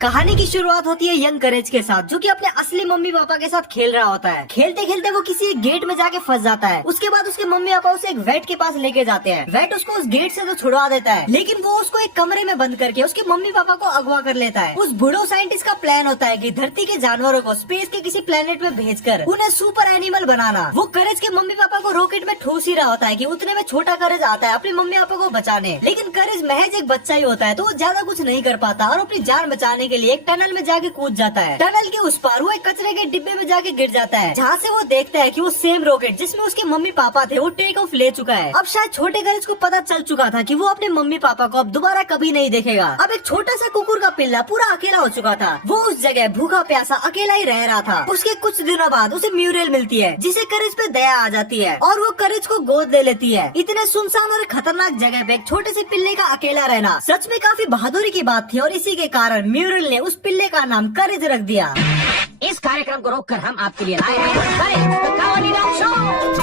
कहानी की शुरुआत होती है यंग करेज के साथ, जो कि अपने असली मम्मी पापा के साथ खेल रहा होता है। खेलते खेलते वो किसी एक गेट में जाके फंस जाता है। उसके बाद उसके मम्मी पापा उसे एक वेट के पास लेके जाते हैं। वेट उसको उस गेट से तो छुड़वा देता है, लेकिन वो उसको एक कमरे में बंद करके उसके मम्मी पापा को अगवा कर लेता है। उस बूढ़ो साइंटिस्ट का प्लान होता है कि धरती के जानवरों को स्पेस के किसी प्लेनेट में भेजकर उन्हें सुपर एनिमल बनाना। वो करेज के मम्मी पापा को रॉकेट में ठूस ही रहा होता है कि उतने में छोटा करेज आता है अपने मम्मी पापा को बचाने, लेकिन करेज महज एक बच्चा ही होता है, तो वो ज्यादा कुछ नहीं कर पाता और अपनी जान बचाने के लिए एक टनल में जाके कूद जाता है। टनल के उस पार वो एक कचरे के डिब्बे में जाके गिर जाता है, जहाँ से वो देखता है कि वो सेम रॉकेट जिसमें उसके मम्मी पापा थे वो टेक ऑफ ले चुका है। अब शायद छोटे करेज को पता चल चुका था कि वो अपने मम्मी पापा को अब दोबारा कभी नहीं देखेगा। अब एक छोटा सा कुकुर का पिल्ला पूरा अकेला हो चुका था। वो उस जगह भूखा प्यासा अकेला ही रह रहा था। उसके कुछ दिनों बाद उसे म्यूरेल मिलती है, जिसे करेज पे दया आ जाती है और वो करेज को गोद ले लेती है। इतने सुनसान और खतरनाक जगह पे एक छोटे से पिल्ले का अकेला रहना सच में काफी बहादुरी की बात थी, और इसी के कारण म्यूरेल ने उस पिल्ले का नाम करेज रख दिया। इस कार्यक्रम को रोककर हम आपके लिए लाए हैं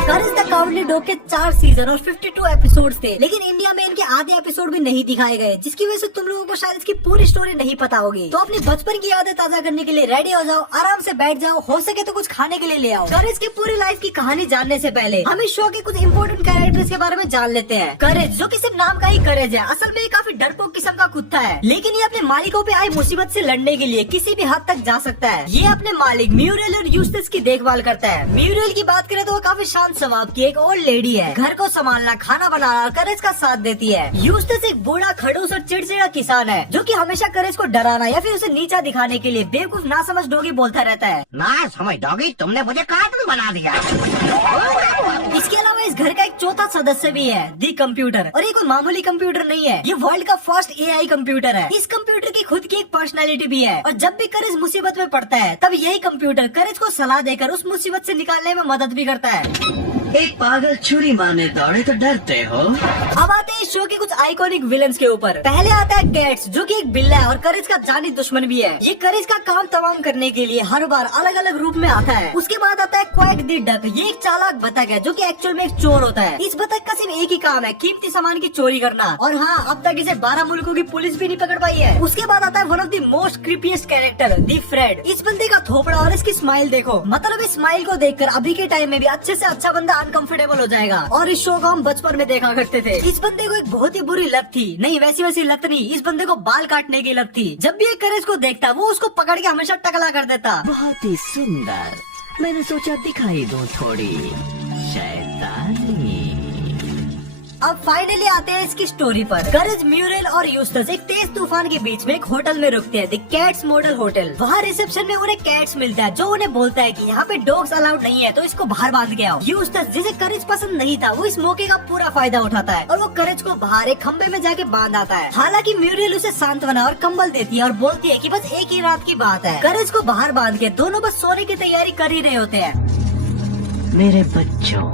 करेज द काउंडली डॉग के 4 सीजन और 52 एपिसोड्स थे, लेकिन इंडिया में इनके आधे एपिसोड भी नहीं दिखाए गए, जिसकी वजह से तुम लोगों को शायद इसकी पूरी स्टोरी नहीं पता होगी। तो अपनी बचपन की यादें ताजा करने के लिए रेडी हो जाओ, आराम से बैठ जाओ, हो सके तो कुछ खाने के लिए ले आओ। करेज की पूरी लाइफ की कहानी जानने से पहले हम इस शो के कुछ इम्पोर्टेंट कैरेक्टर्स के बारे में जान लेते हैं। करेज, जो कि सिर्फ नाम का ही करेज है, असल में ये काफी डरपोक किस्म का कुत्ता है, लेकिन ये अपने मालिकों पे आई मुसीबत से लड़ने के लिए किसी भी हद तक जा सकता है। ये अपने मालिक म्यूरेल और यूस्टस की देखभाल करता है। म्यूरेल की बात करें तो वो काफी शांत स्वभाव की एक ओल्ड लेडी है, घर को संभालना, खाना बनाना और करेज का साथ देती है। यूस्टस एक बूढ़ा खड़ूस और चिड़चिड़ा किसान है, जो कि हमेशा करेज को डराना या फिर उसे नीचा दिखाने के लिए बेवकूफ नासमझ डॉगी बोलता रहता है। ना समझ डॉगी, तुमने मुझे कार्टून बना दिया। इसके अलावा इस घर का एक चौथा सदस्य भी है, दी कंप्यूटर, और ये कोई मामूली कंप्यूटर नहीं है, ये वर्ल्ड का फर्स्ट एआई कंप्यूटर है। इस कंप्यूटर की खुद की एक पर्सनैलिटी भी है, और जब भी करेज मुसीबत में पड़ता है तब यही कंप्यूटर करेज को सलाह देकर उस मुसीबत से निकालने में मदद भी करता है। एक पागल छुरी मारने दौड़े तो डरते हो। अब आते हैं इस शो के कुछ आइकॉनिक विलन्स के ऊपर। पहले आता है कैट्स, जो कि एक बिल्ला है और करेज का जानी दुश्मन भी है। ये करेज का काम तमाम करने के लिए हर बार अलग अलग रूप में आता है। उसके बाद आता है क्वैक द डक। ये एक चालाक बतख है, जो कि एक्चुअल में एक चोर होता है। इस बतख का सिर्फ एक ही काम है, कीमती सामान की चोरी करना, और हाँ, अब तक इसे 12 मुल्कों की पुलिस भी नहीं पकड़ पाई है। उसके बाद आता है one of the most creepiest character, the Fred. इस बंदे का थोपड़ा और इसकी स्माइल देखो, मतलब इस स्माइल को देखकर अभी के टाइम में भी अच्छे से अच्छा बंदा अनकंफर्टेबल हो जाएगा। और इस शो को हम बचपन में देखा करते थे। इस बंदे को एक बहुत ही बुरी लत थी, नहीं वैसी लत नहीं, इस बंदे को बाल काटने की लत थी। जब भी एक करेज को देखता वो उसको पकड़ के हमेशा टकला कर देता। बहुत ही सुंदर, मैंने सोचा दिखाई दूं थोड़ी शैतानी। अब फाइनली आते हैं इसकी स्टोरी पर। करेज, म्यूरेल और यूस्टस एक तेज तूफान के बीच में एक होटल में रुकते हैं, द कैट्स मॉडल होटल। वहाँ रिसेप्शन में उन्हें कैट्स मिलता है, जो उन्हें बोलता है कि यहाँ पे डॉग्स अलाउड नहीं है, तो इसको बाहर बांध के आओ। यूस्टस, जिसे करेज पसंद नहीं था, वो इस मौके का पूरा फायदा उठाता है और वो करेज को बाहर एक खम्बे में जाके बांध आता है। हालांकि म्यूरेल उसे सांत्वना और कंबल देती है और बोलती है कि बस एक ही रात की बात है। करेज को बाहर बांध के दोनों बस सोने की तैयारी कर ही रहे होते हैं। मेरे बच्चों,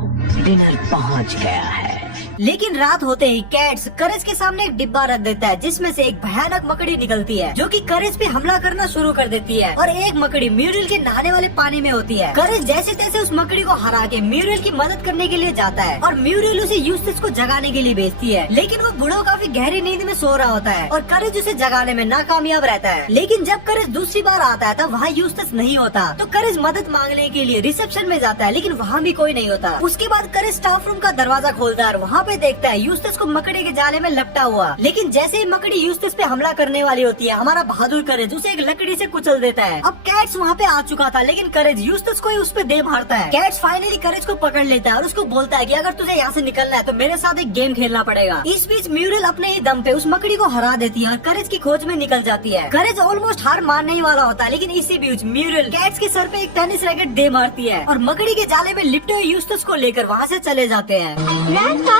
डिनर पहुंच गया है। लेकिन रात होते ही कैट्स करेज के सामने एक डिब्बा रख देता है, जिसमें से एक भयानक मकड़ी निकलती है, जो कि करेज पे हमला करना शुरू कर देती है। और एक मकड़ी म्यूरेल के नहाने वाले पानी में होती है। करेज जैसे तैसे उस मकड़ी को हरा के म्यूरेल की मदद करने के लिए जाता है, और म्यूरेल उसे यूस्टस को जगाने के लिए भेजती है, लेकिन वो बूढ़ा काफी गहरी नींद में सो रहा होता है और करेज उसे जगाने में नाकामयाब रहता है। लेकिन जब करेज दूसरी बार आता है तब वहाँ यूस्टस नहीं होता, तो करेज मदद मांगने के लिए रिसेप्शन में जाता है, लेकिन वहाँ भी कोई नहीं होता। उसके बाद करेज स्टाफ रूम का दरवाजा खोलता है और वहाँ पे देखता है यूस्टस को मकड़ी के जाले में लपटा हुआ। लेकिन जैसे ही मकड़ी यूस्टस पे हमला करने वाली होती है, हमारा बहादुर करेज उसे एक लकड़ी से कुचल देता है। अब कैट्स वहाँ पे आ चुका था, लेकिन करेज यूस्टस को ही उस पे दे मारता है। कैट्स फाइनली करेज को पकड़ लेता है और उसको बोलता है कि अगर तुझे यहाँ से निकलना है तो मेरे साथ एक गेम खेलना पड़ेगा। इस बीच म्यूरेल अपने ही दम पे उस मकड़ी को हरा देती है और करेज की खोज में निकल जाती है। करेज ऑलमोस्ट हार मानने ही वाला होता है, लेकिन इसी बीच म्यूरेल कैट्स के सर पे एक टेनिस रैकेट दे मारती है और मकड़ी के जाले में लिपटे हुए यूस्टस को लेकर वहाँ से चले जाते हैं।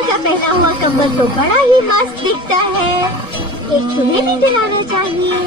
का पहना हुआ कंबल तो बड़ा ही मस्त दिखता है, एक तुम्हें भी दिलाना चाहिए।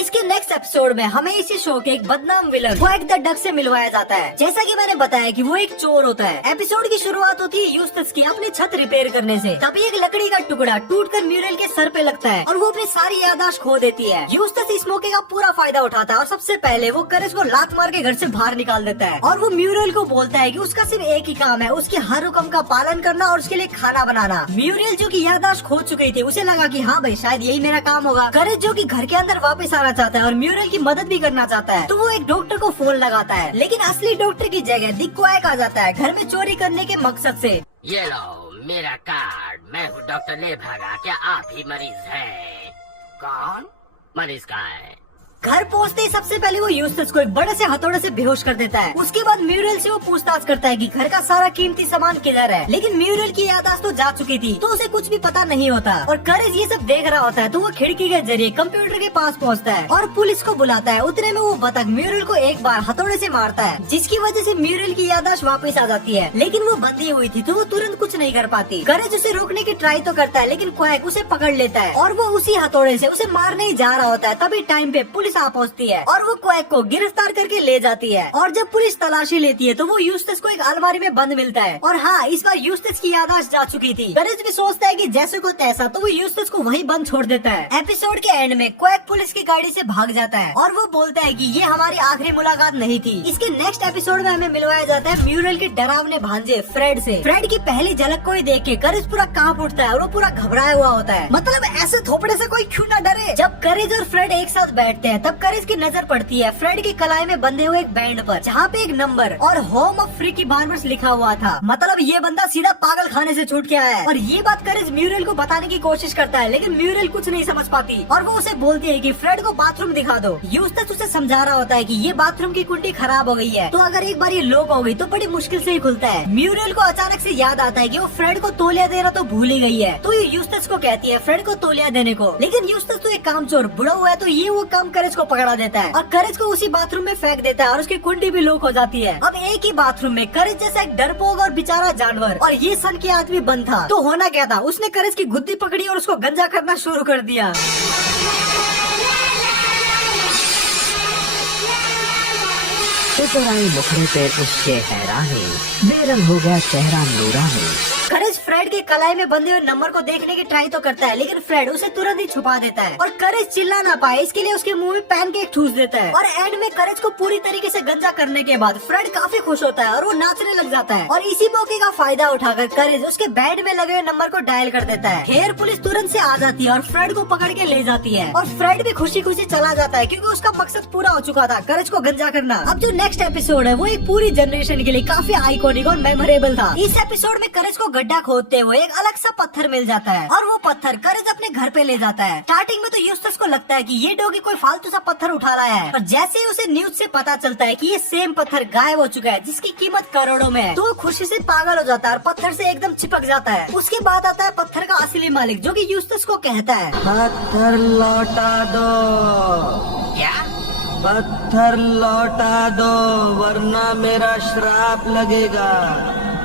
इसके नेक्स्ट एपिसोड में हमें इसी शो के एक बदनाम विलन क्वैक द डक से मिलवाया जाता है। जैसा कि मैंने बताया कि वो एक चोर होता है। एपिसोड की शुरुआत होती है यूस्टस की अपनी छत रिपेयर करने से। तभी एक लकड़ी का टुकड़ा टूटकर म्यूरल के सर पे लगता है और वो अपनी सारी याददाश्त खो देती है। यूस्टस इस मौके का पूरा फायदा उठाता है और सबसे पहले वो करेज को लात मार के घर से बाहर निकाल देता है और वो म्यूरल को बोलता है कि उसका सिर्फ एक ही काम है, उसके हर हुक्म का पालन करना और उसके लिए खाना बनाना। म्यूरल जो कि याददाश्त खो चुकी थी उसे लगा कि हाँ भाई शायद यही मेरा काम होगा। करेज जो कि घर के अंदर वापस आना चाहता है और म्यूरल की मदद भी करना चाहता है, तो वो एक डॉक्टर को फोन लगाता है। लेकिन असली डॉक्टर की जगह द क्वैक आ जाता है घर में चोरी करने के मकसद से। ये लो मेरा कार्ड, मैं हूँ डॉक्टर लेभागा, क्या आप ही मरीज हैं? कौन मरीज का है? घर पहुंचते ही सबसे पहले वो यूस्टस को एक बड़े से हथौड़े से बेहोश कर देता है। उसके बाद म्यूरल से वो पूछताछ करता है कि घर का सारा कीमती सामान किधर है। लेकिन म्यूरल की याददाश्त तो जा चुकी थी, तो उसे कुछ भी पता नहीं होता और करेज ये सब देख रहा होता है। तो वो खिड़की के जरिए कंप्यूटर के पास पहुंचता है और पुलिस को बुलाता है। उतने में वो बतख म्यूरल को एक बार हथौड़े से मारता है, जिसकी वजह से म्यूरल की याददाश्त वापस आ जाती है। लेकिन वो बंधी हुई थी तो वो तुरंत कुछ नहीं कर पाती। करेज उसे रोकने की ट्राई तो करता है, लेकिन क्वैक उसे पकड़ लेता है और वो उसी हथौड़े से उसे मारने ही जा रहा होता है। तभी टाइम पे पुलिस आ पहुंचती है और वो क्वैक को गिरफ्तार करके ले जाती है। और जब पुलिस तलाशी लेती है तो वो यूस्टस को एक अलमारी में बंद मिलता है। और हाँ, इस बार यूस्टस की याददाश्त जा चुकी थी। करेज भी सोचता है कि जैसे को तैसा, तो वो यूस्टस को वहीं बंद छोड़ देता है। एपिसोड के एंड में क्वैक पुलिस की गाड़ी से भाग जाता है और वो बोलता है कि ये हमारी आखिरी मुलाकात नहीं थी। इसके नेक्स्ट एपिसोड में हमें मिलवाया जाता है म्यूरल के डरावने भांजे फ्रेड से। फ्रेड की पहली झलक को ही देख के करेज पूरा कांप उठता है और वो पूरा घबराया हुआ होता है। मतलब ऐसे थोपड़े से कोई क्यों न डरे। जब करेज और फ्रेड एक साथ बैठते हैं तब करेज की नजर पड़ती है फ्रेड की कलाई में बंधे हुए एक बैंड पर, जहाँ पे एक नंबर और होम ऑफ फ्रीकी बार्बर्स लिखा हुआ था। मतलब ये बंदा सीधा पागल खाने से छूट के आया है। और ये बात करेज म्यूरल को बताने की कोशिश करता है, लेकिन म्यूरल कुछ नहीं समझ पाती और वो उसे बोलती है कि फ्रेड को बाथरूम दिखा दो। यूस्टस उसे समझा रहा होता है कि ये बाथरूम की कुंडी खराब हो गई है, तो अगर एक बार ये लॉक हो गई तो बड़ी मुश्किल से ही खुलता है। म्यूरल को अचानक से याद आता है कि वो फ्रेड को तौलिया देना तो भूल ही गई है, तो ये यूस्टस को कहती है फ्रेड को तौलिया देने को। लेकिन यूस्टस तो एक कामचोर बुढ़ा हुआ है, तो ये वो काम करेज को पकड़ा देता है और करेज को उसी बाथरूम में फेंक देता है और उसकी कुंडी भी लॉक हो जाती है। अब एक ही बाथरूम में करेज जैसा एक डरपोक और बेचारा जानवर और ये सन के आदमी बंद था। तो होना क्या था, उसने करेज की गुद्दी पकड़ी और उसको गंजा करना शुरू कर दिया। इतराई मुखड़े पे उसके हैरानी, बेरंग हो गया चेहरा नूरानी। करेज फ्रेड के कलाई में बंधे हुए नंबर को देखने की ट्राई तो करता है, लेकिन फ्रेड उसे तुरंत ही छुपा देता है और करेज चिल्ला ना पाए इसके लिए उसके मुंह में पैनकेक ठूस देता है। और एंड में करेज को पूरी तरीके से गंजा करने के बाद फ्रेड काफी खुश होता है और वो नाचने लग जाता है। और इसी मौके का फायदा उठाकर करेज उसके बेड में लगे हुए नंबर को डायल कर देता है। खैर पुलिस तुरंत से आ जाती है और फ्रेड को पकड़ के ले जाती है और फ्रेड भी खुशी खुशी चला जाता है, क्योंकि उसका मकसद पूरा हो चुका था, करेज को गंजा करना। अब जो नेक्स्ट एपिसोड है वो एक पूरी जनरेशन के लिए काफी आइकॉनिक और मेमोरेबल था। इस एपिसोड में करेज को गड्ढा खोदते हुए एक अलग सा पत्थर मिल जाता है और वो पत्थर करेज अपने घर पे ले जाता है। स्टार्टिंग में तो यूस्टस को लगता है कि ये डॉगी कोई फालतू सा पत्थर उठा लाया है, पर जैसे ही उसे न्यूज से पता चलता है कि ये सेम पत्थर गायब हो चुका है जिसकी कीमत करोड़ों में है, तो वो खुशी से पागल हो जाता है और पत्थर से एकदम चिपक जाता है। उसके बाद आता है पत्थर का असली मालिक, जो कि यूस्टस को कहता है पत्थर लौटा दो, क्या? पत्थर लौटा दो वरना मेरा श्राप लगेगा।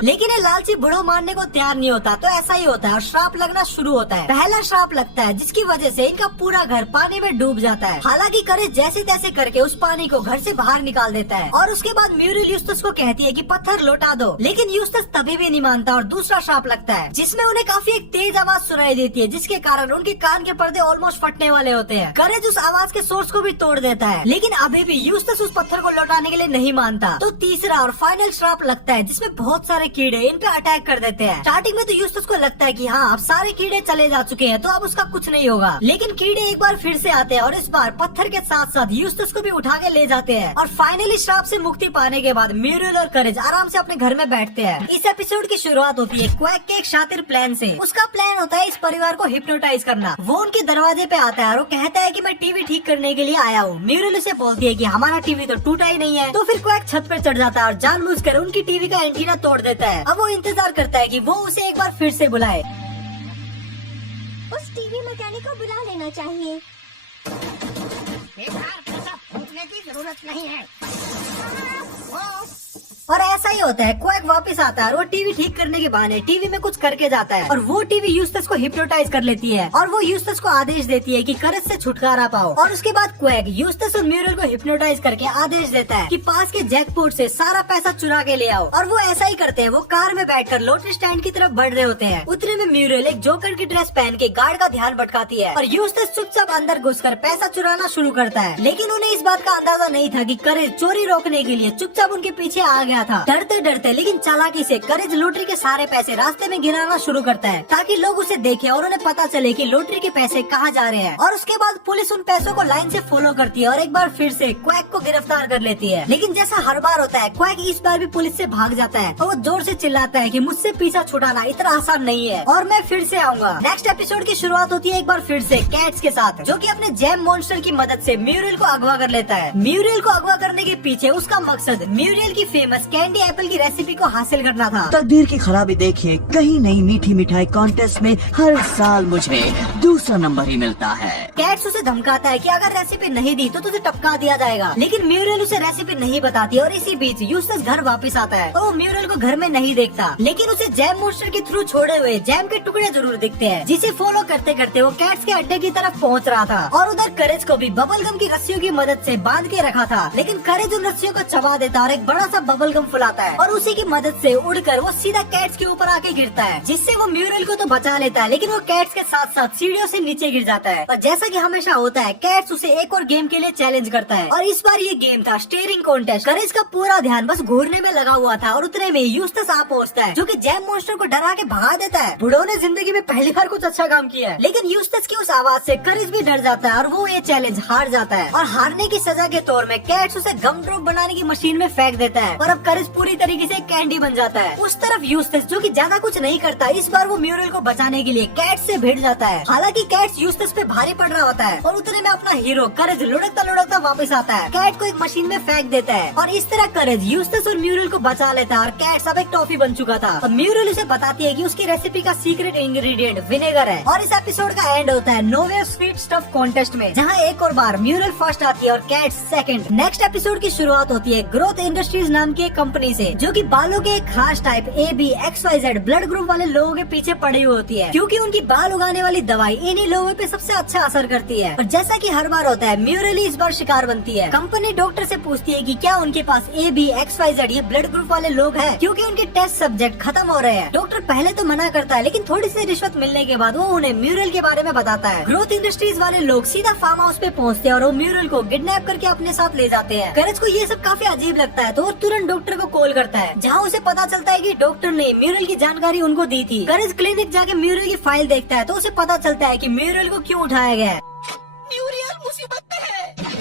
लेकिन ये लालची बुढ़ो मानने को तैयार नहीं होता, तो ऐसा ही होता है और श्राप लगना शुरू होता है। पहला श्राप लगता है जिसकी वजह से इनका पूरा घर पानी में डूब जाता है। हालांकि करेज जैसे तैसे करके उस पानी को घर से बाहर निकाल देता है और उसके बाद म्यूरल यूस्टस को कहती है कि पत्थर लौटा दो, लेकिन यूस्टस तभी भी नहीं मानता और दूसरा श्राप लगता है जिसमें उन्हें काफी एक तेज आवाज सुनाई देती है, जिसके कारण उनके कान के पर्दे ऑलमोस्ट फटने वाले होते हैं। करेज उस आवाज के सोर्स को भी तोड़ देता है, लेकिन अभी भी यूस्टस उस पत्थर को लौटाने के लिए नहीं मानता। तो तीसरा और फाइनल श्राप लगता है जिसमें बहुत सारे कीड़े इन पे अटैक कर देते हैं। स्टार्टिंग में तो यूस्टस को लगता है कि हाँ अब सारे कीड़े चले जा चुके हैं तो अब उसका कुछ नहीं होगा, लेकिन कीड़े एक बार फिर से आते हैं और इस बार पत्थर के साथ साथ यूस्टस को भी उठा के ले जाते हैं। और फाइनली श्राप से मुक्ति पाने के बाद म्यूरल और करेज आराम से अपने घर में बैठते हैं। इस एपिसोड की शुरुआत होती है क्वैक के एक शातिर प्लान से। उसका प्लान होता है इस परिवार को हिप्नोटाइज करना। वो उनके दरवाजे पे आता है और वो कहता है कि मैं टीवी ठीक करने के लिए आया हूँ। म्यूरल उसे बोलती है कि हमारा टीवी तो टूटा ही नहीं है। तो फिर क्वैक छत पर चढ़ जाता है और जानबूझकर उनकी टीवी का एंटीना तोड़ देता है। अब वो इंतजार करता है कि वो उसे एक बार फिर से बुलाए। उस टीवी मैकेनिक को बुला लेना चाहिए। बेकार पैसा फूकने की जरूरत नहीं है। वो और ऐसा ही होता है, क्वैक वापस आता है और वो टीवी ठीक करने के बहाने टीवी में कुछ करके जाता है और वो टीवी यूस्टस को हिप्नोटाइज कर लेती है और वो यूस्टस को आदेश देती है कि करज से छुटकारा पाओ। और उसके बाद क्वैक यूस्टस और म्यूरल को हिप्नोटाइज करके आदेश देता है कि पास के जैकपॉट से सारा पैसा चुरा के ले आओ। और वो ऐसा ही करते हैं। वो कार में बैठकर लॉटरी स्टैंड की तरफ बढ़ रहे होते हैं। उतने में म्यूरल एक जोकर की ड्रेस पहन के गार्ड का ध्यान भटकाती है और यूस्टस चुपचाप अंदर घुसकर पैसा चुराना शुरू करता है। लेकिन उन्हें इस बात का अंदाजा नहीं था कि करज चोरी रोकने के लिए चुपचाप उनके पीछे आ गया था। डरते डरते लेकिन चालाकी से करज लॉटरी के सारे पैसे रास्ते में गिराना शुरू करता है ताकि लोग उसे देखें और उन्हें पता चले कि लॉटरी के पैसे कहाँ जा रहे हैं। और उसके बाद पुलिस उन पैसों को लाइन से फॉलो करती है और एक बार फिर से क्वैक को गिरफ्तार कर लेती है। लेकिन जैसा हर बार होता है, क्वैक इस बार भी पुलिस से भाग जाता है और वो जोर से चिल्लाता है कि मुझसे पीछा छुड़ाना इतना आसान नहीं है और मैं फिर से आऊंगा। नेक्स्ट एपिसोड की शुरुआत होती है एक बार फिर से कैट्स के साथ, जो कि अपने जैम मॉन्स्टर की मदद से म्यूरियल को अगवा कर लेता है। म्यूरियल को अगवा करने के पीछे उसका मकसद म्यूरियल की फेमस कैंडी एप्पल की रेसिपी को हासिल करना था। तकदीर की खराबी देखिए, कहीं नहीं मीठी मिठाई कॉन्टेस्ट में हर साल मुझे दूसरा नंबर ही मिलता है। कैट्स उसे धमकाता है कि अगर रेसिपी नहीं दी तो तुझे टपका दिया जाएगा। लेकिन म्यूरियल उसे रेसिपी नहीं बताती और इसी बीच यूस्टस घर वापस आता है और वो म्यूरियल को घर में नहीं देखता। लेकिन उसे जैम मॉन्स्टर के थ्रू छोड़े हुए जैम के टुकड़े जरूर दिखते हैं, जिसे फॉलो करते करते वो कैट्स के अड्डे की तरफ पहुंच रहा था। और उधर करेज को भी बबल गम की रस्सियों की मदद से बांध के रखा था। लेकिन करेज उन रस्सियों को चबा देता और एक बड़ा सा बबल गम फुलाता है और उसी की मदद से उड़कर वो सीधा कैट्स के ऊपर आके गिरता है, जिससे वो म्यूरियल को तो बचा लेता है लेकिन वो कैट्स के साथ साथ सीढ़ियों से नीचे गिर जाता है। और जैसा कि हमेशा होता है, कैट्स उसे एक और गेम के लिए चैलेंज करता है और इस बार ये गेम था स्टीयरिंग कॉन्टेस्ट। करेज का पूरा ध्यान बस घूरने में लगा हुआ था और उतने में यूस्टस आ पहुंचता है, जो कि जैम मॉन्स्टर को डरा के भगा देता है। बुढ़ो ने जिंदगी में पहली बार कुछ अच्छा काम किया है। लेकिन यूस्टस की उस आवाज से करेज भी डर जाता है और वो ये चैलेंज हार जाता है। और हारने की सजा के तौर में कैट्स उसे गम ड्रॉप बनाने की मशीन में फेंक देता है और अब करेज पूरी तरीके से कैंडी बन जाता है। उस तरफ यूस्टस, जो कि ज्यादा कुछ नहीं करता, इस बार वो म्यूरियल को बचाने के लिए कैट्स से भिड़ जाता है। हालांकि कैट्स यूस्टस पे भारी पड़ रहा होता है और उतने में अपना हीरो करेज लुढ़कता लुढ़कता वापस आता है, कैट को एक मशीन में फेंक देता है और इस तरह करेज यूस्टस और म्यूरियल को बचा लेता है और कैट्स अब एक टॉफी बन चुका था। और म्यूरियल उसे बताती है कि उसकी रेसिपी का सीक्रेट इंग्रेडिएंट विनेगर है। और इस एपिसोड का एंड होता है नोवेयर स्वीट स्टफ कॉन्टेस्ट में, जहाँ एक और बार म्यूरियल फर्स्ट आती है और कैट्स सेकंड। नेक्स्ट एपिसोड की शुरुआत होती है ग्रोथ इंडस्ट्रीज नाम की एक कंपनी से, जो कि बालों के एक खास type AB XYZ blood group वाले लोगों के पीछे पड़ी हुई होती है, क्योंकि उनकी बाल उगाने वाली दवाई इन्हीं लोगों पे सबसे अच्छा असर करती है। और जैसा कि हर बार होता है, म्यूरियल इस बार शिकार बनती है। कंपनी डॉक्टर से पूछती है कि क्या उनके पास AB XYZ ये ब्लड ग्रुप वाले लोग हैं, क्योंकि उनके टेस्ट सब्जेक्ट खत्म हो रहे हैं। डॉक्टर पहले तो मना करता है, लेकिन थोड़ी सी रिश्वत मिलने के बाद वो उन्हें म्यूरियल के बारे में बताता है। ग्रोथ इंडस्ट्रीज वाले लोग सीधा फार्म हाउस पे पहुंचते हैं और वो म्यूरियल को किडनैप करके अपने साथ ले जाते हैं। करेज को ये सब काफी अजीब लगता है तो वो तुरंत डॉक्टर को कॉल करता है, जहाँ उसे पता चलता है कि डॉक्टर ने म्यूरियल की जानकारी उनको दी थी। करेज क्लिनिक जाके म्यूरियल की फाइल देखता है तो उसे पता चलता है कि म्यूरियल को क्यों उठाया गया है। म्यूरियल मुसीबत में है।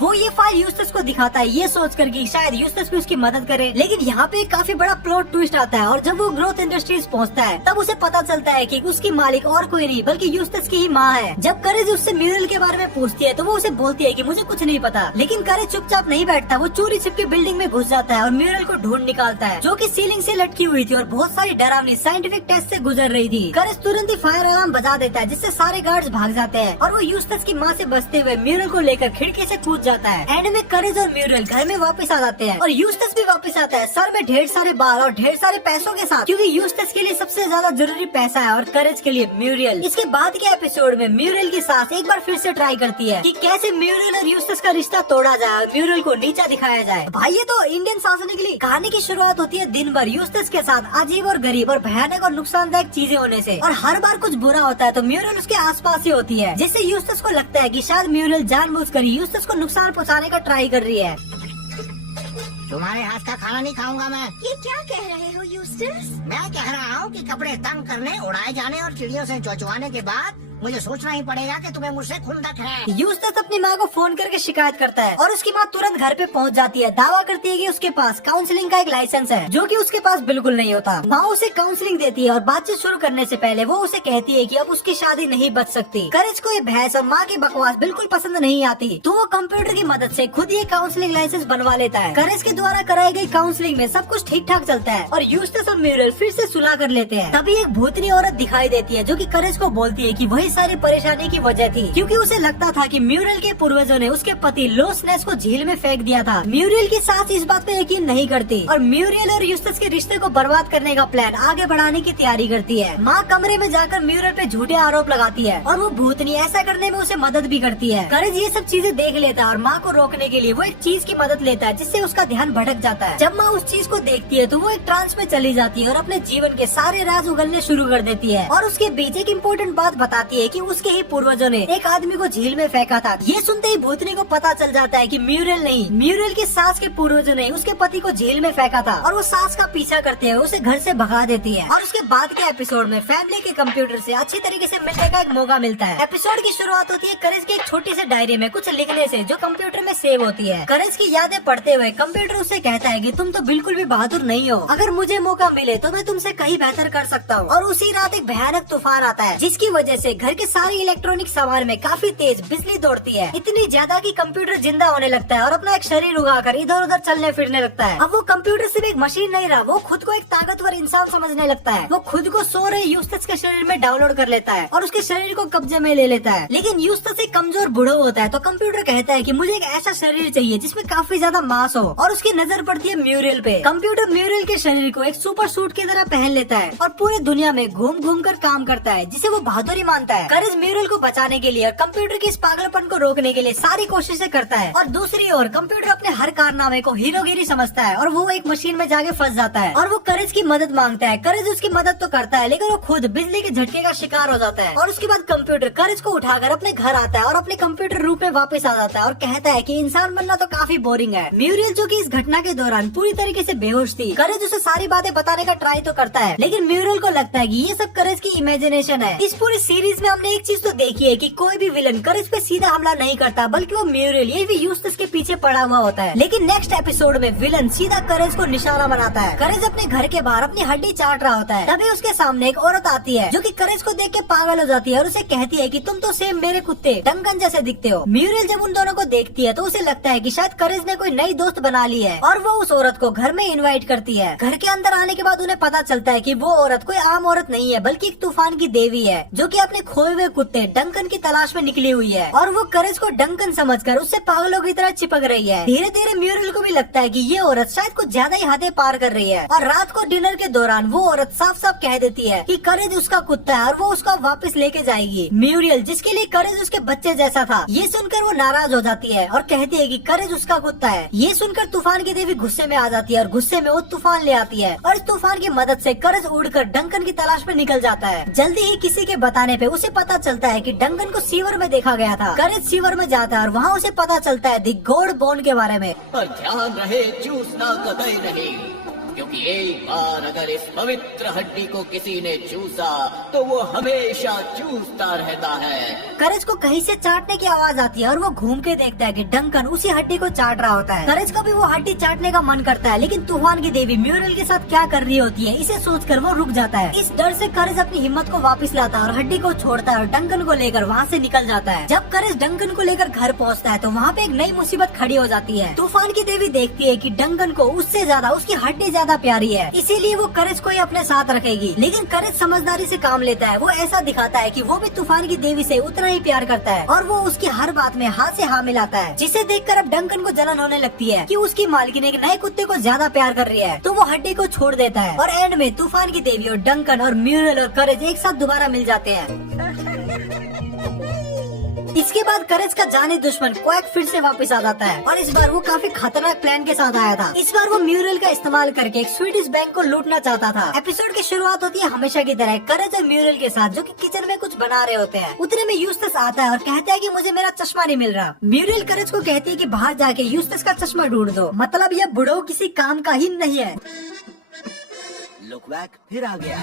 वो ये फाइल यूस्टस को दिखाता है, ये सोचकर कि शायद यूस्टस भी उसकी मदद करे। लेकिन यहाँ पे काफी बड़ा प्लॉट ट्विस्ट आता है और जब वो ग्रोथ इंडस्ट्रीज पहुँचता है तब उसे पता चलता है कि उसकी मालिक और कोई नहीं बल्कि यूस्टस की ही माँ है। जब करेज उससे म्यूरियल के बारे में पूछती है तो वो उसे बोलती है कि मुझे कुछ नहीं पता। लेकिन करेज चुपचाप नहीं बैठता, वो चोरी छिपके बिल्डिंग में घुस जाता है और म्यूरियल को ढूंढ निकालता है, जो कि सीलिंग से लटकी हुई थी और बहुत सारी डरावनी साइंटिफिक टेस्ट से गुजर रही थी। करेज तुरंत ही फायर अलार्म बजा देता है, जिससे सारे गार्ड्स भाग जाते हैं और वो यूस्टस की माँ से बचते हुए म्यूरियल को लेकर खिड़की से कूद जाता है। एंड में करेज और म्यूरियल घर में वापस आ जाते हैं और यूस्टस भी वापस आता है, सर में ढेर सारे बाल और ढेर सारे पैसों के साथ, क्योंकि यूस्टस के लिए सबसे ज्यादा जरूरी पैसा है और करेज के लिए म्यूरियल। इसके बाद के एपिसोड में म्यूरियल की सास एक बार फिर से ट्राई करती है कि कैसे म्यूरियल और यूस्टस का रिश्ता तोड़ा जाए और म्यूरियल को नीचा दिखाया जाए। भाई ये तो इंडियन सास होने के लिए कहानी की शुरुआत होती है दिन भर यूस्टस के साथ अजीब और गरीब और भयानक और नुकसानदायक चीजें होने से, और हर बार कुछ बुरा होता है तो म्यूरियल उसके आसपास ही होती है, जिससे यूस्टस को लगता है कि शायद म्यूरियल जानबूझकर यूस्टस को नुकसान पहुँचाने का ट्राई कर रही है। तुम्हारे हाथ का खाना नहीं खाऊंगा मैं। ये क्या कह रहे हो यूस्टस? मैं कह रहा हूँ कि कपड़े तंग करने, उड़ाए जाने और चिड़ियों से चौचवाने के बाद मुझे सोचना ही पड़ेगा कि तुम्हें मुझसे खुंदक है। यूस्टस अपनी माँ को फोन करके शिकायत करता है और उसकी माँ तुरंत घर पे पहुँच जाती है। दावा करती है कि उसके पास काउंसलिंग का एक लाइसेंस है, जो कि उसके पास बिल्कुल नहीं होता। माँ उसे काउंसलिंग देती है और बातचीत शुरू करने से पहले वो उसे कहती है कि अब उसकी शादी नहीं बच सकती। करेज को ये बहस और माँ की बकवास बिल्कुल पसंद नहीं आती, तो वो कंप्यूटर की मदद से खुद ये काउंसलिंग लाइसेंस बनवा लेता है। करेज के द्वारा कराई गई काउंसलिंग में सब कुछ ठीक ठाक चलता है और यूस्टस और म्यूरियल फिर से सुलह कर लेते हैं। तभी एक भूतनी औरत दिखाई देती है, जो कि करेज को बोलती है कि वही सारी परेशानी की वजह थी, क्योंकि उसे लगता था कि म्यूरल के पूर्वजों ने उसके पति लोस नेस को झील में फेंक दिया था। म्यूरल की सास इस बात पे यकीन नहीं करती और म्यूरल और यूस्टस के रिश्ते को बर्बाद करने का प्लान आगे बढ़ाने की तैयारी करती है। माँ कमरे में जाकर म्यूरल पे झूठे आरोप लगाती है और वो भूतनी ऐसा करने में उसे मदद भी करती है। करेज ये सब चीजें देख लेता है और माँ को रोकने के लिए वो एक चीज की मदद लेता है जिससे उसका ध्यान भटक जाता है। जब माँ उस चीज को देखती है तो वो एक ट्रांस में चली जाती है और अपने जीवन के सारे राज उगलने शुरू कर देती है और उसके बीच एक इम्पोर्टेंट बात बताती है कि उसके ही पूर्वजों ने एक आदमी को झील में फेंका था। ये सुनते ही भूतनी को पता चल जाता है कि म्यूरल नहीं, म्यूरल की सास के पूर्वजों ने उसके पति को झील में फेंका था और वो सास का पीछा करते हुए उसे घर से भगा देती है। और उसके बाद के एपिसोड में फैमिली के कंप्यूटर से अच्छी तरीके से मिलने का एक मौका मिलता है। एपिसोड की शुरुआत होती है करेज की एक छोटी सी डायरी में कुछ लिखने से जो कंप्यूटर में सेव होती है। करेज की यादें पढ़ते हुए कंप्यूटर उससे कहता है कि तुम तो बिल्कुल भी बहादुर नहीं हो, अगर मुझे मौका मिले तो मैं तुमसे कहीं बेहतर कर सकता हूँ। और उसी रात एक भयानक तूफान आता है जिसकी वजह से घर के सारे इलेक्ट्रॉनिक सामान में काफी तेज बिजली दौड़ती है, इतनी ज्यादा कि कंप्यूटर जिंदा होने लगता है और अपना एक शरीर उगाकर इधर उधर चलने फिरने लगता है। अब वो कंप्यूटर सिर्फ एक मशीन नहीं रहा, वो खुद को एक ताकतवर इंसान समझने लगता है। वो खुद को सो रहे यूस्टस के शरीर में डाउनलोड कर लेता है और उसके शरीर को कब्जे में ले लेता है। लेकिन यूस्टस एक कमजोर बूढ़ा होता है तो कंप्यूटर कहता है कि मुझे एक ऐसा शरीर चाहिए जिसमें काफी ज्यादा मांस हो और उसकी नजर पड़ती है म्यूरल पे। कंप्यूटर म्यूरल के शरीर को एक सुपर सूट की तरह पहन लेता है और पूरी दुनिया में घूम घूम कर काम करता है जिसे वो बहादुरी मानता है। करेज म्यूरल को बचाने के लिए और कंप्यूटर के इस पागलपन को रोकने के लिए सारी कोशिशें करता है और दूसरी ओर कंप्यूटर अपने हर कारनामे को हीरोगिरी समझता है और वो एक मशीन में जाके फंस जाता है और वो करेज की मदद मांगता है। करेज उसकी मदद तो करता है लेकिन वो खुद बिजली के झटके का शिकार हो जाता है और उसके बाद कंप्यूटर करेज को उठाकर अपने घर आता है और अपने कंप्यूटर रूप में वापस आ जाता है और कहता है कि इंसान बनना तो काफी बोरिंग है। म्यूरल जो कि इस घटना के दौरान पूरी तरीके से बेहोश थी, करेज उसे सारी बातें बताने का ट्राई तो करता है लेकिन म्यूरल को लगता है कि ये सब करेज की इमेजिनेशन है। इस पूरी सीरीज में हमने एक चीज तो देखी है कि कोई भी विलन करेज पे सीधा हमला नहीं करता बल्कि वो म्यूरल ये भी यूस्टस के पीछे पड़ा हुआ होता है। लेकिन नेक्स्ट एपिसोड में विलन सीधा करेज को निशाना बनाता है। करेज अपने घर के बाहर अपनी हड्डी चाट रहा होता है, तभी उसके सामने एक औरत आती है जो कि करेज को देख के पागल हो जाती है और उसे कहती है कि तुम तो सेम मेरे कुत्ते डंकन जैसे दिखते हो। म्यूरल जब उन दोनों को देखती है तो उसे लगता है कि शायद करेज ने कोई नई दोस्त बना ली है और वो उस औरत को घर में इनवाइट करती है। घर के अंदर आने के बाद उन्हें पता चलता है कि वो औरत कोई आम औरत नहीं है बल्कि एक तूफान की देवी है जो कि अपने खोए हुए कुत्ते डंकन की तलाश में निकली हुई है और वो करेज को डंकन समझकर उससे पागलों की तरह चिपक रही है। धीरे धीरे म्यूरल को भी लगता है कि ये औरत शायद कुछ ज्यादा ही हदें पार कर रही है और रात को डिनर के दौरान वो औरत साफ साफ कह देती है कि करेज उसका कुत्ता है और वो उसका वापस लेके जाएगी। म्यूरल जिसके लिए करेज उसके बच्चे जैसा था, ये सुनकर वो नाराज हो जाती है और कहती है कि करेज उसका कुत्ता है। ये सुनकर तूफान की देवी गुस्से में आ जाती है और गुस्से में वो तूफान ले आती है और इस तूफान की मदद से करेज उड़कर डंकन की तलाश में निकल जाता है। जल्दी ही किसी के बताने पे उसे पता चलता है कि डंकन को सीवर में देखा गया था। करेज सीवर में जाता है और वहाँ उसे पता चलता है दी गॉड बोन के बारे में। पर ध्यान रहे चूसना कतई नहीं, क्योंकि एक बार अगर इस पवित्र हड्डी को किसी ने चूसा तो वो हमेशा चूसता रहता है। करेज को कहीं से चाटने की आवाज आती है और वो घूम के देखता है कि डंकन उसी हड्डी को चाट रहा होता है। करेज को भी वो हड्डी चाटने का मन करता है लेकिन तूफान की देवी म्यूरल के साथ क्या कर रही होती है इसे सोचकर वो रुक जाता है। इस डर से करेज अपनी हिम्मत को वापस लाता है और हड्डी को छोड़ता है और डंकन को लेकर वहाँ से निकल जाता है। जब करेज डंकन को लेकर घर पहुँचता है तो वहाँ पे एक नई मुसीबत खड़ी हो जाती है। तूफान की देवी देखती है कि डंकन को उससे ज्यादा उसकी हड्डी ज्यादा प्यारी है, इसीलिए वो करेज को ही अपने साथ रखेगी। लेकिन करेज समझदारी से काम लेता है, वो ऐसा दिखाता है कि वो भी तूफान की देवी से उतना ही प्यार करता है और वो उसकी हर बात में हाँ से हाँ मिलाता है, जिसे देखकर अब डंकन को जलन होने लगती है कि उसकी मालकिन एक नए कुत्ते को ज्यादा प्यार कर रही है। तो वो हड्डी को छोड़ देता है और एंड में तूफान की देवी और डंकन और म्यूरल और करेज एक साथ दोबारा मिल जाते हैं। इसके बाद करेज का जानी दुश्मन क्वैक फिर से वापस आ जाता है और इस बार वो काफी खतरनाक प्लान के साथ आया था। इस बार वो म्यूरल का इस्तेमाल करके एक स्वीडिश बैंक को लूटना चाहता था। एपिसोड की शुरुआत होती है हमेशा की तरह करेज और म्यूरल के साथ जो कि किचन में कुछ बना रहे होते हैं। उतने में यूस्टस आता है और कहता है कि मुझे मेरा चश्मा नहीं मिल रहा। म्यूरल करेज को कहती है कि बाहर जाके यूस्टस का चश्मा ढूंढ दो, मतलब यह बुढ़ो किसी काम का ही नहीं है। लुकवैक फिर आ गया।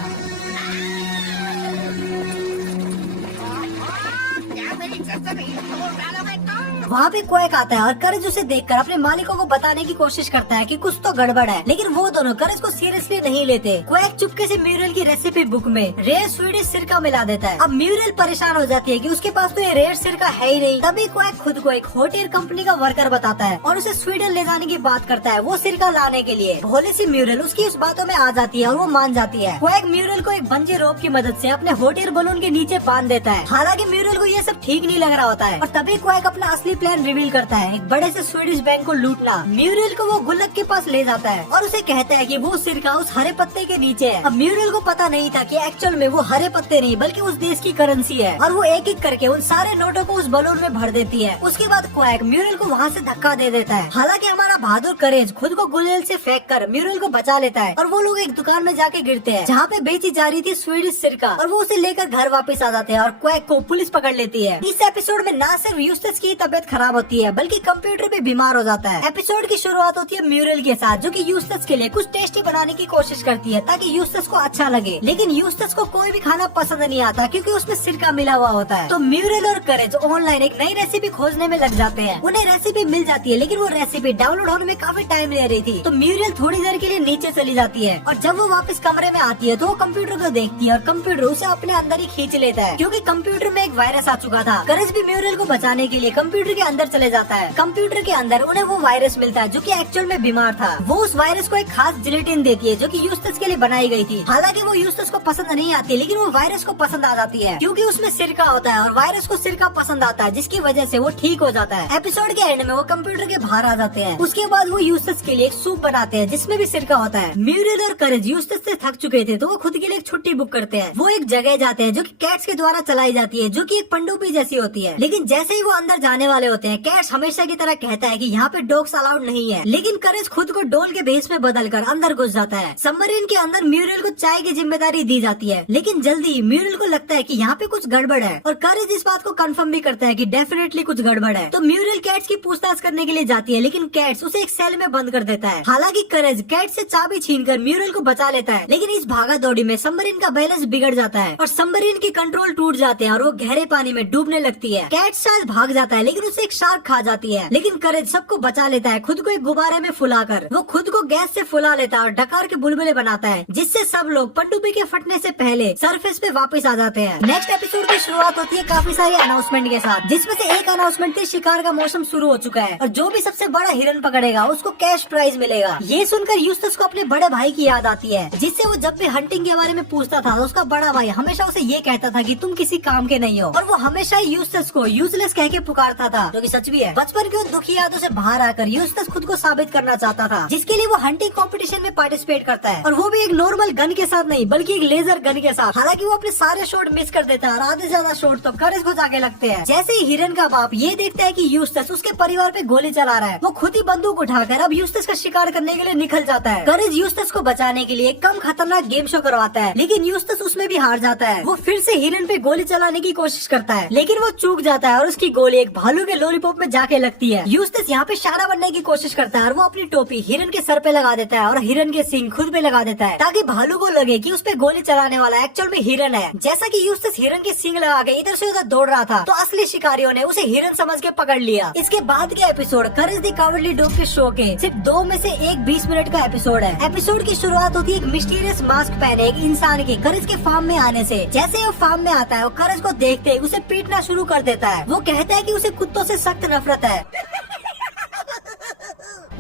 वहाँ पे क्वैक आता है और करेज उसे देखकर अपने मालिकों को बताने की कोशिश करता है कि कुछ तो गड़बड़ है, लेकिन वो दोनों करेज को सीरियसली नहीं लेते। क्वैक चुपके से म्यूरल की रेसिपी बुक में रेयर स्वीडिश सिरका मिला देता है। अब म्यूरल परेशान हो जाती है कि उसके पास तो ये रेयर सिरका है ही नहीं। तभी क्वैक खुद को एक हॉट एयर कंपनी का वर्कर बताता है और उसे स्वीडन ले जाने की बात करता है वो सिरका लाने के लिए। भोले सी म्यूरल उसकी उस बातों में आ जाती है और वो मान जाती है। क्वैक म्यूरल को एक बंजी रोप की मदद से अपने हॉट एयर बलून के नीचे बांध देता है। हालांकि म्यूरल को ये सब ठीक नहीं लग रहा होता है और तभी क्वैक अपना असली प्लान रिवील करता है, एक बड़े से स्वीडिश बैंक को लूटना। म्यूरल को वो गुल्लक के पास ले जाता है और उसे कहता है कि वो सिरका उस हरे पत्ते के नीचे है। अब म्यूरल को पता नहीं था कि एक्चुअल में वो हरे पत्ते नहीं बल्कि उस देश की करेंसी है और वो एक एक करके उन सारे नोटों को उस बलून में भर देती है। उसके बाद क्वैक म्यूरल को वहाँ से धक्का दे देता है। हालांकि हमारा बहादुर करेज खुद को गुलेल से फेंक कर म्यूरल को बचा लेता है और वो लोग एक दुकान में जाके गिरते हैं जहाँ पे बेची जा रही थी स्वीडिश सिरका और वो उसे लेकर घर वापस आ जाते हैं और क्वैक को पुलिस पकड़ लेती है। इस एपिसोड में न सिर्फ यूस्टस की तबीयत खराब होती है बल्कि कंप्यूटर भी बीमार हो जाता है। एपिसोड की शुरुआत होती है म्यूरल के साथ जो कि यूस्टस के लिए कुछ टेस्टी बनाने की कोशिश करती है ताकि यूस्टस को अच्छा लगे, लेकिन यूस्टस को कोई भी खाना पसंद नहीं आता क्योंकि उसमें सिरका मिला हुआ होता है। तो म्यूरल और करेज ऑनलाइन एक नई रेसिपी खोजने में लग जाते हैं। उन्हें रेसिपी मिल जाती है लेकिन वो रेसिपी डाउनलोड होने में काफी टाइम ले रही थी। तो म्यूरल थोड़ी देर के लिए नीचे चली जाती है और जब वो वापस कमरे में आती है तो वो कंप्यूटर को देखती है और कंप्यूटर उसे अपने अंदर ही खींच लेता है क्योंकि कंप्यूटर में एक वायरस आ चुका था। करेज भी म्यूरल को बचाने के लिए कंप्यूटर के अंदर चले जाता है। कंप्यूटर के अंदर उन्हें वो वायरस मिलता है जो कि एक्चुअल में बीमार था। वो उस वायरस को एक खास जिलेटिन देती है जो कि यूस्टस के लिए बनाई गई थी। हालांकि वो यूस्टस को पसंद नहीं आती लेकिन वो वायरस को पसंद आ जाती है क्योंकि उसमें सिरका होता है और वायरस को सिरका पसंद आता है जिसकी वजह से वो ठीक हो जाता है। एपिसोड के एंड में वो कंप्यूटर के बाहर आ जाते हैं। उसके बाद वो यूस्टस के लिए एक सूप बनाते हैं जिसमें भी सिरका होता है। म्यूरल और करेज यूस्टस से थक चुके थे तो वो खुद के लिए एक छुट्टी बुक करते हैं। वो एक जगह जाते हैं जो कि कैट्स के द्वारा चलाई जाती है जो कि एक पनडुब्बी जैसी होती है, लेकिन जैसे ही वो अंदर जाने वाले होते हैं कैट्स हमेशा की तरह कहता है कि यहाँ पे डॉग्स अलाउड नहीं है, लेकिन करेज खुद को डोल के भेस में बदलकर अंदर घुस जाता है। सबमरीन के अंदर म्यूरल को चाय की जिम्मेदारी दी जाती है लेकिन जल्दी ही म्यूरल को लगता है कि यहाँ पे कुछ गड़बड़ है और करेज इस बात को कंफर्म भी करता है कि डेफिनेटली कुछ गड़बड़ है। तो म्यूरल कैट्स की पूछताछ करने के लिए जाती है लेकिन कैट्स उसे एक सेल में बंद कर देता है। हालांकि करेज कैट से चाबी छीनकर म्यूरल को बचा लेता है लेकिन इस भागा दौड़ी में सबमरीन का बैलेंस बिगड़ जाता है और सबमरीन के कंट्रोल टूट जाते हैं और वो गहरे पानी में डूबने लगती है। कैट शायद भाग जाता है लेकिन उसे एक शार्क खा जाती है, लेकिन करेज सबको बचा लेता है खुद को एक गुब्बारे में फुलाकर। वो खुद को गैस से फुला लेता है और डकार के बुलबुले बनाता है जिससे सब लोग पनडुब्बी के फटने से पहले सरफेस पे वापस आ जाते हैं। नेक्स्ट एपिसोड की शुरुआत होती है काफी सारी अनाउंसमेंट के साथ, जिसमें से एक अनाउंसमेंट थी शिकार का मौसम शुरू हो चुका है और जो भी सबसे बड़ा हिरन पकड़ेगा उसको कैश प्राइज मिलेगा। ये सुनकर यूस्टस को अपने बड़े भाई की याद आती है जिससे वो जब भी हंटिंग के बारे में पूछता था तो उसका बड़ा भाई हमेशा उसे ये कहता था कि तुम किसी काम के नहीं हो और वो हमेशा ही यूस्टस को यूजलेस कह के पुकारता था, जो कि सच भी है। बचपन की उन दुखी यादों से बाहर आकर यूस्टस खुद को साबित करना चाहता था जिसके लिए वो हंटिंग कंपटीशन में पार्टिसिपेट करता है और वो भी एक नॉर्मल गन के साथ नहीं बल्कि एक लेजर गन के साथ। हालांकि वो अपने सारे शॉट मिस कर देता है और आधे से ज्यादा शॉट तो करेज को जाके लगते हैं। जैसे ही हिरन का बाप ये देखता है कि यूस्टस उसके परिवार पे गोली चला रहा है वो खुद ही बंदूक उठाकर अब यूस्टस का शिकार करने के लिए निकल जाता है। करेज यूस्टस को बचाने के लिए कम खतरनाक गेम शो करवाता है लेकिन यूस्टस उसमें भी हार जाता है। वो फिर से हिरन पे गोली चलाने की कोशिश करता है लेकिन वो चूक जाता है और उसकी गोली एक भालू के लॉलीपॉप में जाके लगती है। यूस्टस यहाँ पे शाना बनने की कोशिश करता है और वो अपनी टोपी हिरन के सर पे लगा देता है और हिरन के सींग खुद पे लगा देता है ताकि भालू को लगे कि उस पे गोली चलाने वाला एक्चुअल में हिरन है। जैसा कि यूस्टस हिरन के सींग लगा के इधर से उधर दौड़ रहा था तो असली शिकारियों ने उसे हिरन समझ के पकड़ लिया। इसके बाद के episode courage the cowardly dog के शो के सिर्फ 2 में से एक 20 मिनट का एपिसोड है। एपिसोड की शुरुआत होती है एक मिस्टीरियस मास्क पहने एक इंसान के करेज के फार्म में आने से। जैसे वो फार्म में आता है वो करेज को देखते ही उसे पीटना शुरू कर देता है। वो कहता है कि उसे कुत्तों से सख्त नफरत है।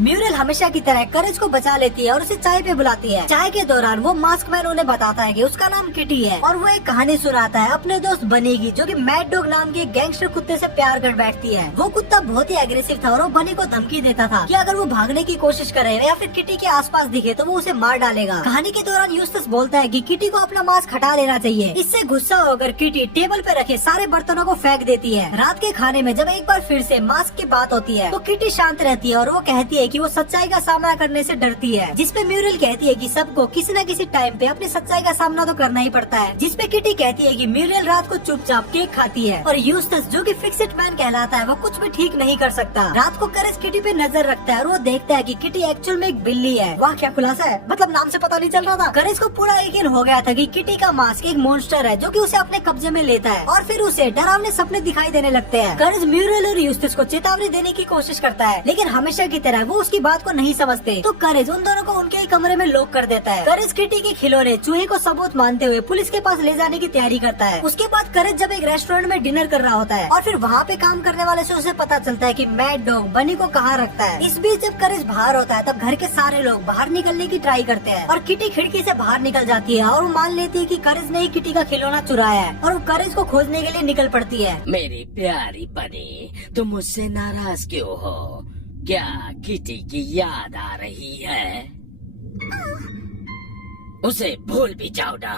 म्यूरल हमेशा की तरह करेज को बचा लेती है और उसे चाय पे बुलाती है। चाय के दौरान वो मास्क मैन उन्हें बताता है कि उसका नाम किटी है और वो एक कहानी सुनाता है अपने दोस्त बनी की जो कि मैड डॉग नाम के गैंगस्टर कुत्ते से प्यार कर बैठती है। वो कुत्ता बहुत ही एग्रेसिव था और वो बनी को धमकी देता था कि अगर वो भागने की कोशिश करे या फिर किटी के आसपास दिखे तो वो उसे मार डालेगा। कहानी के दौरान यूस्टस बोलता है कि किटी को अपना मास्क हटा लेना चाहिए। इससे गुस्सा होकर किटी टेबल पे रखे सारे बर्तनों को फेंक देती है। रात के खाने में जब एक बार फिर से मास्क की बात होती है तो किटी शांत रहती है और वो कहती है है कि वो सच्चाई का सामना करने से डरती है, जिसपे म्यूरल कहती है कि सबको किसी न किसी टाइम पे अपनी सच्चाई का सामना तो करना ही पड़ता है, जिसपे किटी कहती है कि म्यूरल रात को चुपचाप केक खाती है और यूस्टस जो कि फिक्स्ड मैन कहलाता है वो कुछ भी ठीक नहीं कर सकता। रात को करेज किटी पे नजर रखता है और वो देखता है कि किटी एक्चुअल में एक बिल्ली है। वाह क्या खुलासा है, मतलब नाम से पता नहीं चल रहा था। करेज को पूरा यकीन हो गया था कि किटी का मास्क एक मॉन्स्टर है जो कि उसे अपने कब्जे में लेता है और फिर उसे डरावने सपने दिखाई देने लगते हैं। करेज म्यूरल और यूस्टस को चेतावनी देने की कोशिश करता है, लेकिन हमेशा की तरह वो उसकी बात को नहीं समझते, तो करेज उन दोनों को उनके ही कमरे में लॉक कर देता है। करेज किटी के खिलौने चूहे को सबूत मानते हुए पुलिस के पास ले जाने की तैयारी करता है। उसके बाद करेज जब एक रेस्टोरेंट में डिनर कर रहा होता है और फिर वहाँ पे काम करने वाले से उसे पता चलता है कि मैड डॉग बनी को कहाँ रखता है। इस बीच जब करेज बाहर होता है तब घर के सारे लोग बाहर निकलने की ट्राई करते हैं और किटी खिड़की से बाहर निकल जाती है और वो मान लेती है कि करेज ने ही किटी का खिलौना चुराया है और वो करेज को खोजने के लिए निकल पड़ती है। मेरी प्यारी बनी, तुम मुझसे नाराज क्यों हो? क्या किटी की याद आ रही है? उसे भूल भी जाओ ना,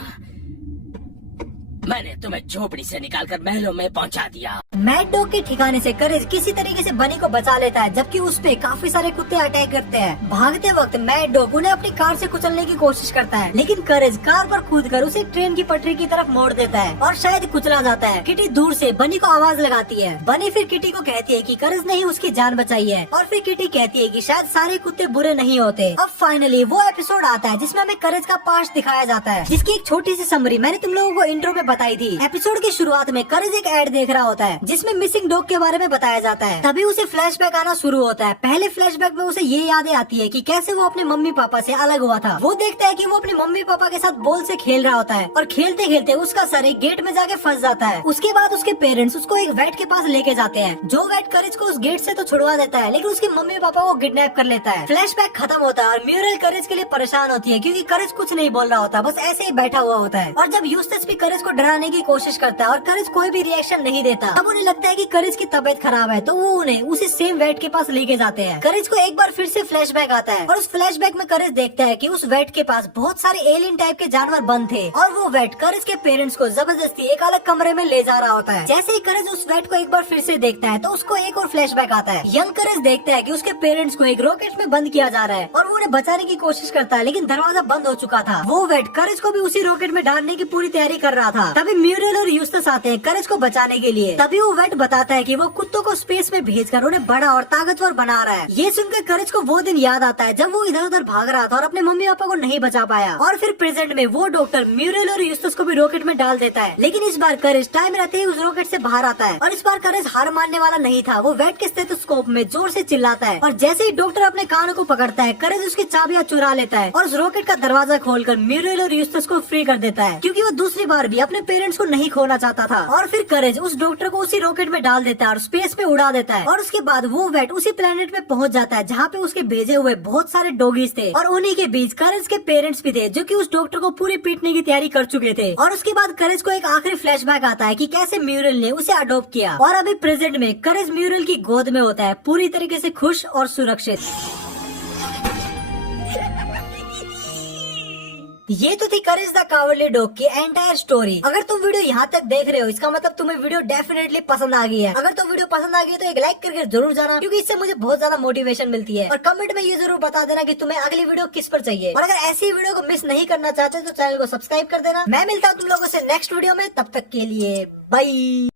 मैंने तुम्हें झोपड़ी से निकालकर महलों में पहुंचा दिया। मैड डॉग के ठिकाने से करेज किसी तरीके से बनी को बचा लेता है, जबकि उस पे काफी सारे कुत्ते अटैक करते हैं। भागते वक्त मैड डॉग उन्हें अपनी कार से कुचलने की कोशिश करता है, लेकिन करेज कार पर कूदकर उसे ट्रेन की पटरी की तरफ मोड़ देता है और शायद कुचला जाता है। किटी दूर से बनी को आवाज लगाती है। बनी फिर किटी को कहती है कि करेज ने ही उसकी जान बचाई है और फिर किटी कहती है कि शायद सारे कुत्ते बुरे नहीं होते। अब फाइनली वो एपिसोड आता है जिसमें हमें करेज का पास्ट दिखाया जाता है, जिसकी एक छोटी सी समरी मैंने तुम लोगों को इंट्रो में बताई थी। एपिसोड की शुरुआत में करेज एक एड देख रहा होता है जिसमें मिसिंग डॉग के बारे में बताया जाता है। तभी उसे फ्लैशबैक आना शुरू होता है। पहले फ्लैशबैक में उसे ये यादें आती है कि कैसे वो अपने मम्मी पापा से अलग हुआ था। वो देखता है कि वो अपने मम्मी पापा के साथ बॉल से खेल रहा होता है और खेलते खेलते उसका सर एक गेट में जाके फंस जाता है। उसके बाद उसके पेरेंट्स उसको एक वेट के पास लेके जाते हैं, जो वेट करेज को उस गेट से तो छुड़वा देता है, लेकिन उसके मम्मी पापा को किडनैप कर लेता है। फ्लैशबैक खत्म होता है और म्यूरल करेज के लिए परेशान होती है क्योंकि करेज कुछ नहीं बोल रहा होता, बस ऐसे ही बैठा हुआ होता है। और जब यूस्टस भी करेज को डराने की कोशिश करता है और करेज कोई भी रिएक्शन नहीं देता, तब उन्हें लगता है कि करेज की तबीयत खराब है, तो वो उन्हें उसी सेम वेट के पास लेके जाते हैं। करेज को एक बार फिर से फ्लैशबैक आता है और उस फ्लैशबैक में करेज देखता है कि उस वेट के पास बहुत सारे एलियन टाइप के जानवर बंद थे और वो वेट करेज के पेरेंट्स को जबरदस्ती एक अलग कमरे में ले जा रहा होता है। जैसे ही करेज उस वेट को एक बार फिर से देखता है तो उसको एक और फ्लैशबैक आता है। यंग करेज देखता है कि उसके पेरेंट्स को एक रॉकेट में बंद किया जा रहा है और वो उन्हें बचाने की कोशिश करता है, लेकिन दरवाजा बंद हो चुका था। वो वेट करेज को भी उसी रॉकेट में डालने की पूरी तैयारी कर रहा था। तभी म्यूरल और यूस्टस आते हैं करेज को बचाने के लिए। तभी वो वेट बताता है कि वो कुत्तों को स्पेस में भेजकर उन्हें बड़ा और ताकतवर बना रहा है। ये सुनकर करेज को वो दिन याद आता है जब वो इधर उधर भाग रहा था और अपने मम्मी पापा को नहीं बचा पाया। और फिर प्रेजेंट में वो डॉक्टर म्यूरल और यूस्टस को भी रॉकेट में डाल देता है, लेकिन इस बार करेज टाइम रहते ही उस रॉकेट से बाहर आता है। और इस बार करेज हार मानने वाला नहीं था। वो वेट के स्टेथोस्कोप में जोर से चिल्लाता है और जैसे ही डॉक्टर अपने कानों को पकड़ता है, करेज उसकी चाबियां चुरा लेता है और उस रॉकेट का दरवाजा खोलकर म्यूरल और यूस्टस को फ्री कर देता है, क्योंकि वो दूसरी बार भी अपने पेरेंट्स को नहीं खोना चाहता था। और फिर करेज उस डॉक्टर को उसी रॉकेट में डाल देता है और स्पेस में उड़ा देता है। और उसके बाद वो वेट उसी प्लेनेट में पहुंच जाता है जहाँ पे उसके भेजे हुए बहुत सारे डॉगीज थे और उन्हीं के बीच करेज के पेरेंट्स भी थे, जो कि उस डॉक्टर को पूरी पीटने की तैयारी कर चुके थे। और उसके बाद करेज को एक आखिरी फ्लैशबैक आता है कि कैसे म्यूरल ने उसे अडॉप्ट किया और अभी प्रेजेंट में करेज म्यूरल की गोद में होता है, पूरी तरीके से खुश और सुरक्षित। ये तो थी करेज द कावर्डली डॉग की एंटायर स्टोरी। अगर तुम वीडियो यहाँ तक देख रहे हो इसका मतलब तुम्हें वीडियो डेफिनेटली पसंद आ गई है। अगर तो वीडियो पसंद आ गई तो एक लाइक करके जरूर जाना, क्योंकि इससे मुझे बहुत ज्यादा मोटिवेशन मिलती है। और कमेंट में ये जरूर बता देना कि तुम्हें अगली वीडियो किस पर चाहिए। और अगर ऐसी वीडियो को मिस नहीं करना चाहते तो चैनल को सब्सक्राइब कर देना। मैं मिलता हूँ तुम लोगों से नेक्स्ट वीडियो में, तब तक के लिए बाय।